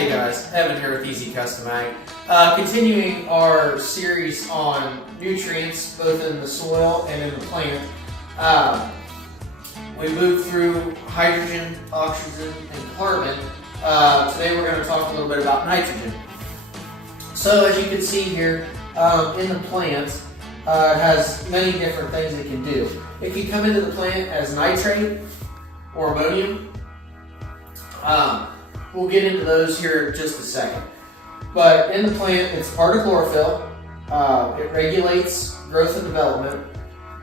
Hey guys, Evan here with Easy Custom Ag. Continuing our series on nutrients, both in the soil and in the plant. We moved through hydrogen, oxygen, and carbon. Today we're going to talk a little bit about nitrogen. So as you can see here, in the plant, it has many different things it can do. It can come into the plant as nitrate or ammonium. We'll get into those here in just a second. But in the plant, it's part of chlorophyll. It regulates growth and development.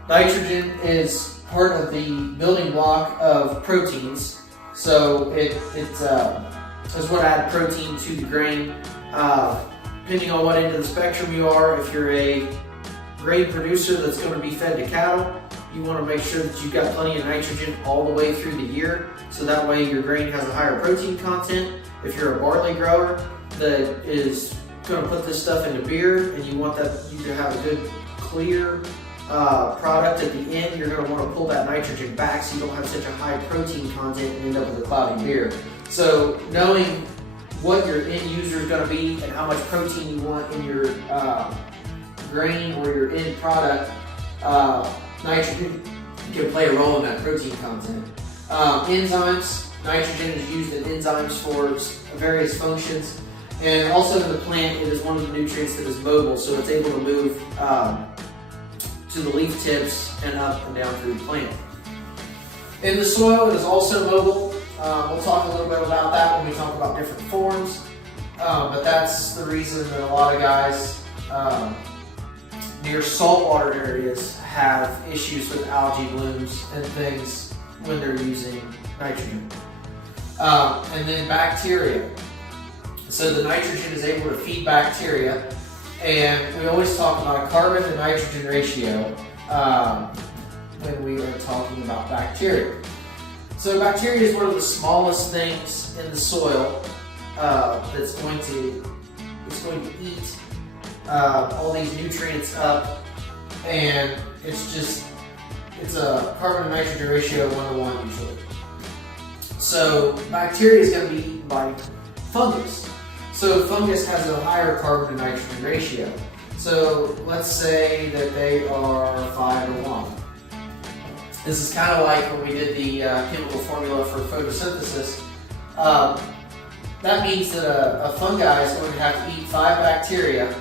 Nitrogen is part of the building block of proteins. So it is what add protein to the grain. Depending on what end of the spectrum you are, if you're a grain producer that's going to be fed to cattle, you want to make sure that you've got plenty of nitrogen all the way through the year, so that way your grain has a higher protein content. If you're a barley grower that is going to put this stuff into beer and you want you to have a good clear product at the end, you're going to want to pull that nitrogen back so you don't have such a high protein content and end up with a cloudy beer. So knowing what your end user is going to be and how much protein you want in your grain or your end product, nitrogen can play a role in that protein content. Enzymes, nitrogen is used in enzymes for various functions, and also in the plant it is one of the nutrients that is mobile, so it's able to move to the leaf tips and up and down through the plant. In the soil, it is also mobile. We'll talk a little bit about that when we talk about different forms, but that's the reason that a lot of guys near saltwater areas have issues with algae blooms and things when they're using nitrogen. And then bacteria. So the nitrogen is able to feed bacteria, and we always talk about a carbon to nitrogen ratio when we are talking about bacteria. So bacteria is one of the smallest things in the soil that's going to eat all these nutrients up, and it's a carbon to nitrogen ratio 1:1 usually. So bacteria is going to be eaten by fungus. So fungus has a higher carbon to nitrogen ratio. So let's say that they are 5:1. This is kind of like when we did the chemical formula for photosynthesis. That means that a fungi is going to have to eat 5 bacteria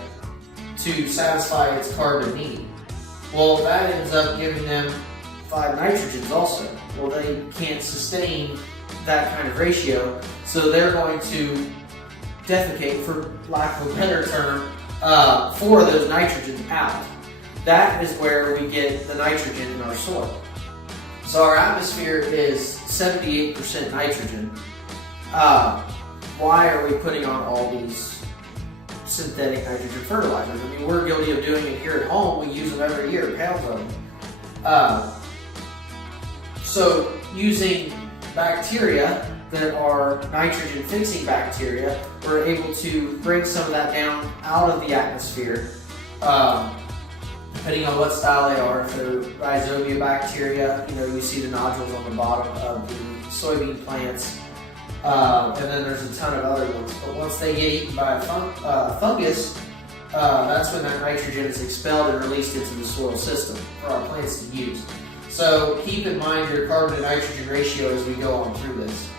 to satisfy its carbon need. Well, that ends up giving them 5 nitrogens also. Well, they can't sustain that kind of ratio, so they're going to defecate, for lack of a better term, 4 of those nitrogens out. That is where we get the nitrogen in our soil. So our atmosphere is 78% nitrogen. Why are we putting on all these synthetic nitrogen fertilizers? I mean, we're guilty of doing it here at home. We use them every year, pounds of them. So using bacteria that are nitrogen fixing bacteria, we're able to bring some of that down out of the atmosphere, depending on what style they are. If they're rhizobia bacteria, you see the nodules on the bottom of the soybean plants, and then there's a ton of other ones. But once they get eaten by a fungus, that's when that nitrogen is expelled and released into the soil system for our plants to use. So keep in mind your carbon to nitrogen ratio as we go on through this.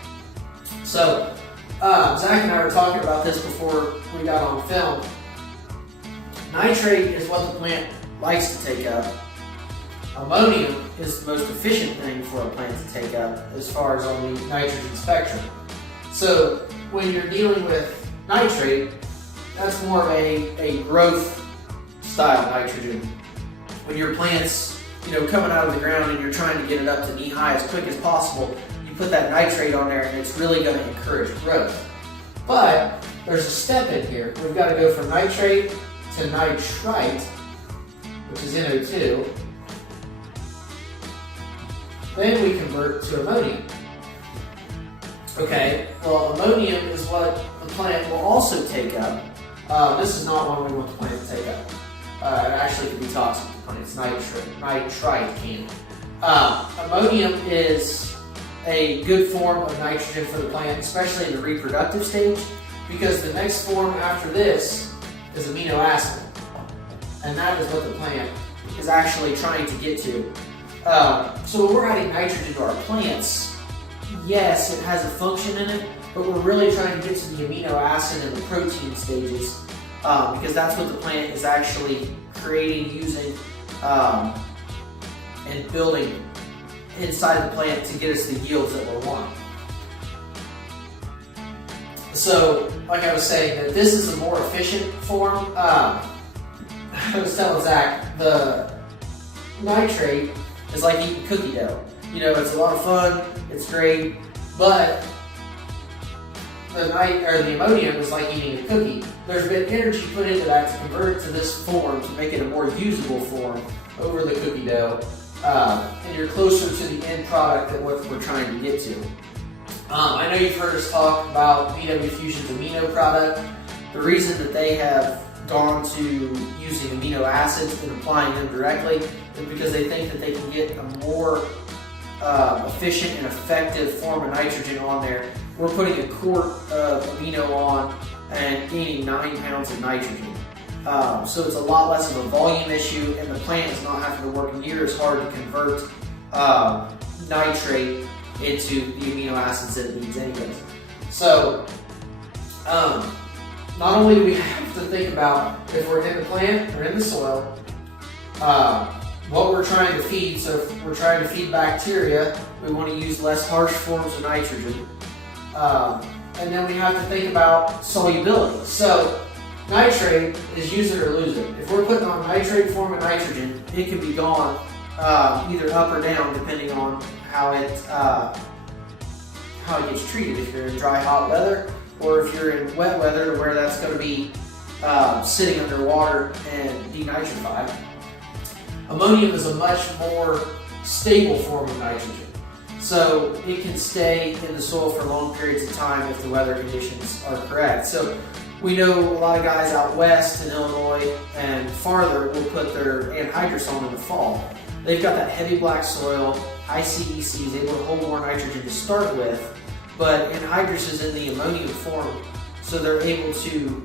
So Zach and I were talking about this before we got on film. Nitrate is what the plant likes to take up. Ammonium is the most efficient thing for a plant to take up as far as on the nitrogen spectrum. So when you're dealing with nitrate, that's more of a growth style nitrogen. When your plant's coming out of the ground and you're trying to get it up to knee high as quick as possible, you put that nitrate on there and it's really going to encourage growth. But there's a step in here. We've got to go from nitrate to nitrite, which is NO2. Then we convert to ammonium. Okay, well, ammonium is what the plant will also take up. This is not one we want the plant to take up. It actually can be toxic to plants. Nitrite can. Ammonium is a good form of nitrogen for the plant, especially in the reproductive stage. because the next form after this is amino acid. And that is what the plant is actually trying to get to. So when we're adding nitrogen to our plants, yes, it has a function in it, but we're really trying to get to the amino acid and the protein stages, because that's what the plant is actually creating, using, and building inside the plant to get us the yields that we're wanting. So, like I was saying, that this is a more efficient form. I was telling Zach, the nitrate is like eating cookie dough. You know, it's a lot of fun, it's great, but the ammonium is like eating a cookie. There's been energy put into that to convert it to this form, to make it a more usable form over the cookie dough, and you're closer to the end product than what we're trying to get to. I know you've heard us talk about BW Fusion's amino product. The reason that they have gone to using amino acids and applying them directly is because they think that they can get a more efficient and effective form of nitrogen on there. We're putting a quart of amino on and gaining 9 pounds of nitrogen. So it's a lot less of a volume issue, and the plant is not having to work near as hard to convert nitrate into the amino acids that it needs anyways. So not only do we have to think about if we're in the plant or in the soil, what we're trying to feed. So if we're trying to feed bacteria, we want to use less harsh forms of nitrogen. And then we have to think about solubility. So nitrate is use it or lose it. If we're putting on nitrate form of nitrogen, it can be gone either up or down depending on how it gets treated. If you're in dry, hot weather, or if you're in wet weather where that's going to be sitting under water and denitrified. Ammonium is a much more stable form of nitrogen. So it can stay in the soil for long periods of time if the weather conditions are correct. So we know a lot of guys out west in Illinois and farther will put their anhydrous on in the fall. They've got that heavy black soil, high CECs, able to hold more nitrogen to start with, but anhydrous is in the ammonium form, so they're able to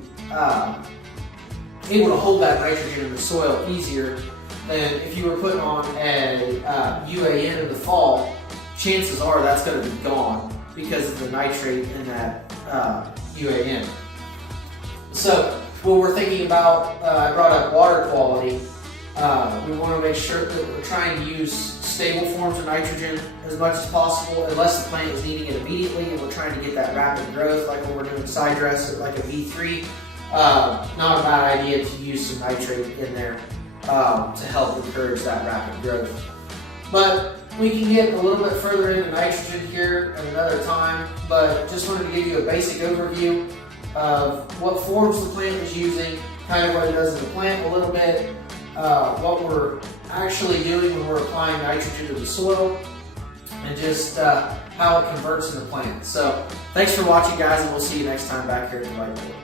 hold that nitrogen in the soil easier than if you were putting on a UAN in the fall. Chances are that's going to be gone because of the nitrate in that UAN. So when we're thinking about, I brought up water quality, we want to make sure that we're trying to use stable forms of nitrogen as much as possible, unless the plant is needing it immediately and we're trying to get that rapid growth, like when we're doing side dress at like a V3. Not a bad idea to use some nitrate in there to help encourage that rapid growth. But we can get a little bit further into nitrogen here at another time, but just wanted to give you a basic overview of what forms the plant is using, kind of what it does in the plant a little bit, what we're actually doing when we're applying nitrogen to the soil, and just how it converts in the plant. So thanks for watching, guys, and we'll see you next time back here at the whiteboard.